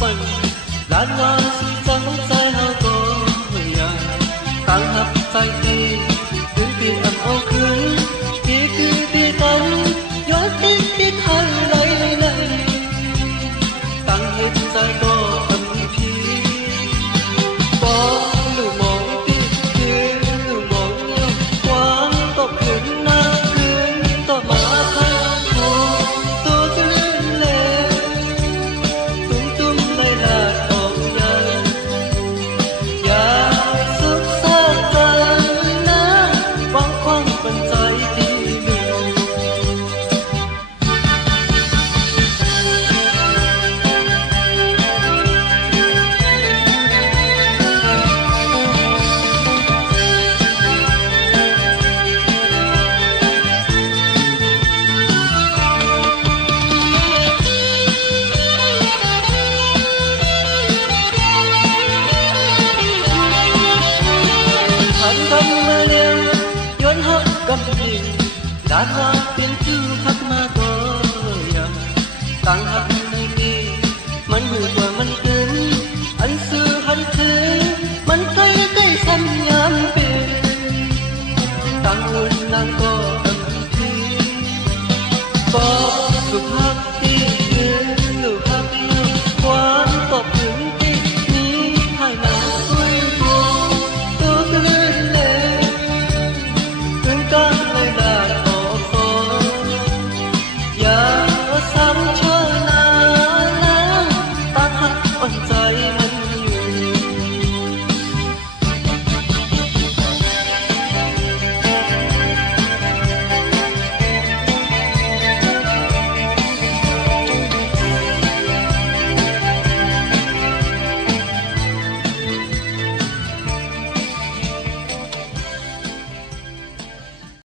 phần lan hoa xinh trắng trái hao có người tăng hấp trái cây cứ tin ấm âu cứ đi tan gió tít hăng lấy tăng hết trái có ấm khí có lù mong tít cứ lù mong nhau quán tóc khuyến na khuyến tóc má thanh hồ tô tuyến lệ tung lấy là ôm nhau ya sức xa ta na vắng khoang phần trái tim mình thầm thầm mơ liêu yến hấp cầm nhìn đàn hoa tiếng